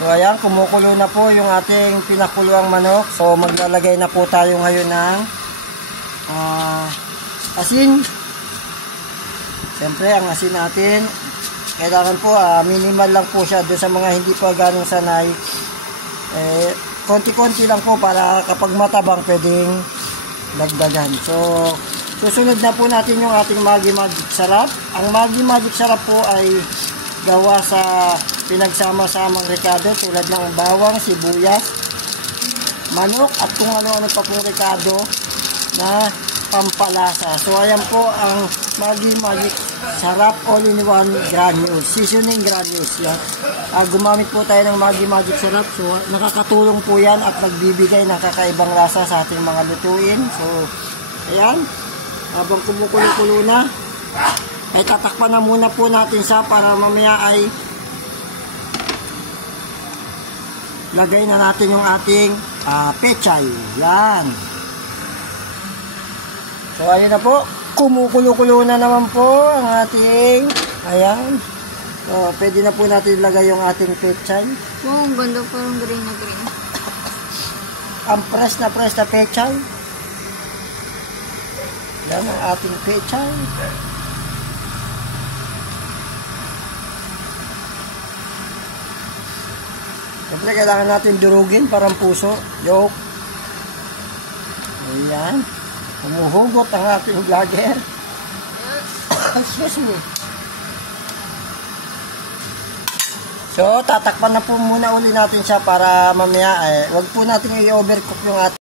So ayan, kumukulo na po yung ating pinakuluang manok. So maglalagay na po tayo ngayon ng asin. Siyempre ang asin natin, kailangan po minimal lang po siya doon sa mga hindi pa ganong sanay. Konti-konti lang po para kapag matabang pwedeng dagdagan. So susunod na po natin yung ating Maggi Magic Sarap. Ang Maggi Magic Sarap po ay gawa sa pinagsama-samang rekado tulad ng bawang, sibuyas, manok at kung ano-ano pa pong rekado na pampalasa. So ayan po ang Maggi Magic Sarap All-in-One Granules, seasoning granules yan. Gumamit po tayo ng Maggi Magic Sarap. So nakakatulong po yan at nagbibigay ng kakaibang lasa sa ating mga lutuin. So ayan, habang kumukulo-kulo na, ay tatakpan na muna po natin siya para mamaya ay lagay na natin yung ating pechay. Yan. So ayun na po, kumukulo-kulo na naman po ang ating, ayan. So pwede na po natin ilagay yung ating pechay. Wow, ang ganda, parang green na green. Ang press na pechay. Yan ang ating pechay. Siyempre, kailangan natin durugin parang puso. Yolk. Ayan. Humuhugot ang ating vlogger. Excuse me. So, tatakpan na po muna uli natin siya para mamaya, wag po natin i-overcook yung ating